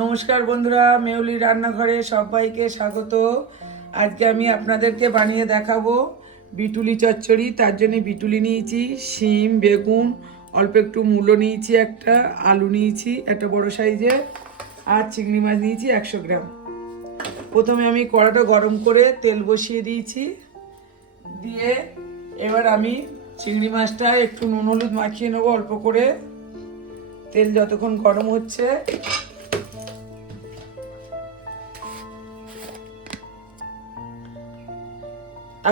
নমস্কার বন্ধুরা, মেউলি রান্নাঘরে সবাইকে স্বাগত। আজকে আমি আপনাদেরকে বানিয়ে দেখাবো বিটুলি চচ্চড়ি। তার জন্য বিটুলি নিয়েছি, শিম, বেগুন, অল্প একটু মূলো নিয়েছি, একটা আলু নিয়েছি একটা বড় সাইজের, আর চিংড়ি মাছ নিয়েছি 100 গ্রাম। প্রথমে আমি কড়াটা গরম করে তেল বসিয়ে দিয়েছি, দিয়ে এবার আমি চিংড়ি মাছটা একটু নুন হলুদ মাখিয়ে নেবো অল্প করে। তেল যতক্ষণ গরম হচ্ছে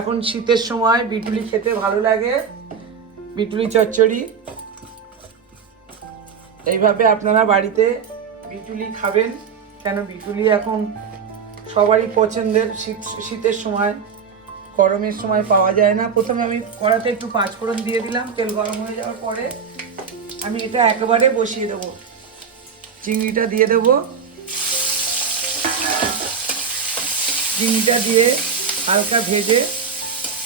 এখন শীতের সময় বিটুলি খেতে ভালো লাগে, বিটুলি চচ্চড়ি। এইভাবে আপনারা বাড়িতে বিটুলি খাবেন, কেন বিটুলি এখন সবারই পছন্দের। শীতের সময়, গরমের সময় পাওয়া যায় না। প্রথমে আমি কড়াতে একটু পাঁচফোড়ন দিয়ে দিলাম, তেল গরম হয়ে যাওয়ার পরে আমি এটা একেবারে বসিয়ে দেবো। চিংড়িটা দিয়ে দেবো, চিংড়িটা দিয়ে হালকা ভেজে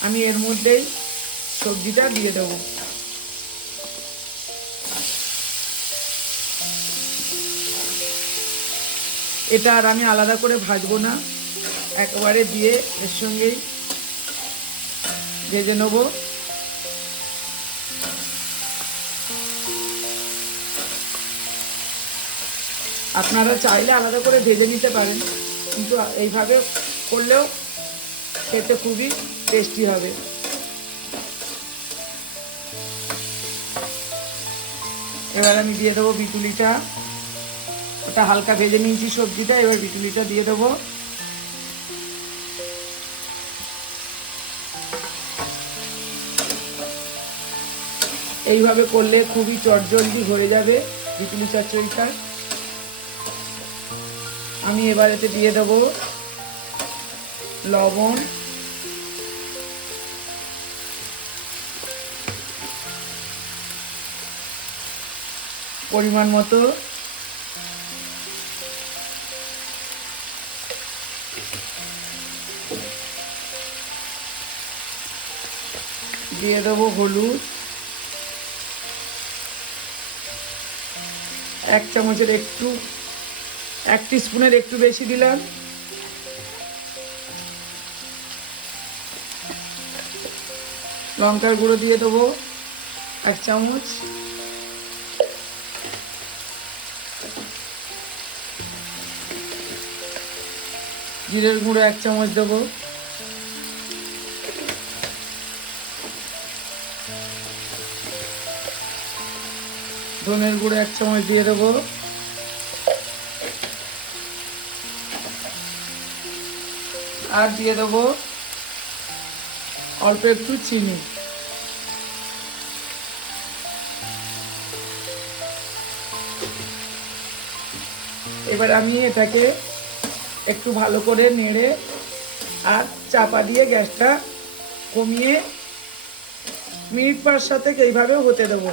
আমি এর মধ্যেই সবজিটা দিয়ে দেবো। এটা আর আমি আলাদা করে ভাজবো না, একেবারে দিয়ে এর সঙ্গেই ভেজে নেব। আপনারা চাইলে আলাদা করে ভেজে নিতে পারেন, কিন্তু এইভাবে করলেও খেতে খুবই টেস্টি হবে। এবার আমি দিয়ে দেবো বিটুলিটা, ওটা হালকা ভেজে নিয়েছি সবজিটা, এবার বিটুলিটা দিয়ে দেবো। এইভাবে করলে খুবই চটজলদি হয়ে যাবে বিটুলি চচ্চড়িটা। আমি এবার এতে দিয়ে দেবো লবণ, পরিমাণ মতো, দিয়ে দেবো হলুদ, 1 চামচের একটু, 1 টিস্পুনের একটু বেশি দিলাম। লঙ্কার গুঁড়ো দিয়ে দেবো 1 চামচ, জিরের গুঁড়ো 1 চামচ দেবো, ধনের গুঁড়ো 1 চামচ দিয়ে দেবো, আর দিয়ে দেবো অল্প একটু চিনি। এবার আমি এটাকে একটু ভালো করে নেড়ে আর চাপা দিয়ে গ্যাসটা কমিয়ে মিনিট 5-7 এইভাবে হতে দেবো।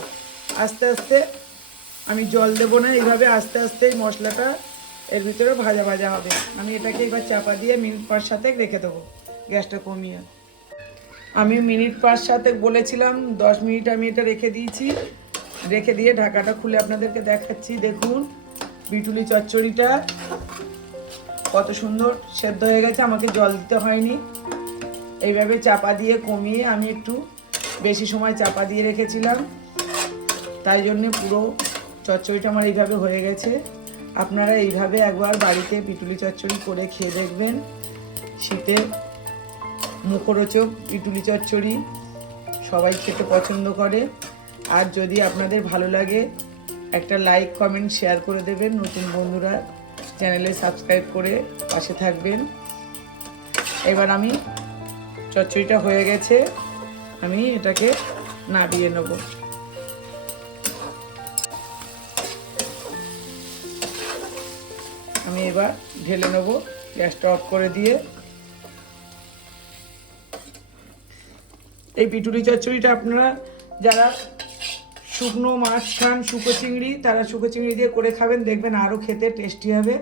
আস্তে আস্তে, আমি জল দেবো না, এইভাবে আস্তে আস্তে মশলাটা এর ভিতরে ভাজা ভাজা হবে। আমি এটাকে এবার চাপা দিয়ে মিনিট 5-7 রেখে দেবো গ্যাসটা কমিয়ে। আমি মিনিট 5-7 বলেছিলাম, 10 মিনিট আমি এটা রেখে দিয়েছি। রেখে দিয়ে ঢাকাটা খুলে আপনাদেরকে দেখাচ্ছি। দেখুন বিটুলি চচ্চড়িটা কত সুন্দর সেদ্ধ হয়ে গেছে, আমাকে জল দিতে হয়নি। এইভাবে চাপা দিয়ে কমিয়ে আমি একটু বেশি সময় চাপা দিয়ে রেখেছিলাম, তাই জন্যে পুরো চচ্চড়িটা আমার এইভাবে হয়ে গেছে। আপনারা এইভাবে একবার বাড়িতে বিটুলি চচ্চড়ি করে খেয়ে দেখবেন। শীতে মুখরোচক বিটুলি চচ্চড়ি সবাই খেতে পছন্দ করে। আর যদি আপনাদের ভালো লাগে একটা লাইক, কমেন্ট, শেয়ার করে দেবেন। নতুন বন্ধুরা চ্যানেলে সাবস্ক্রাইব করে পাশে থাকবেন। এবার আমি চচ্চড়িটা হয়ে গেছে, আমি এটাকে নামিয়ে নেব। আমি এবার ঢেলে নেব গ্যাসটা অফ করে দিয়ে। এই বিটুলি চচ্চড়িটা আপনারা যারা শুকনো মাছ খান, শুকো চিংড়ি, তারা শুকো চিংড়ি দিয়ে করে খাবেন, দেখবেন আরও খেতে টেস্টি হবে।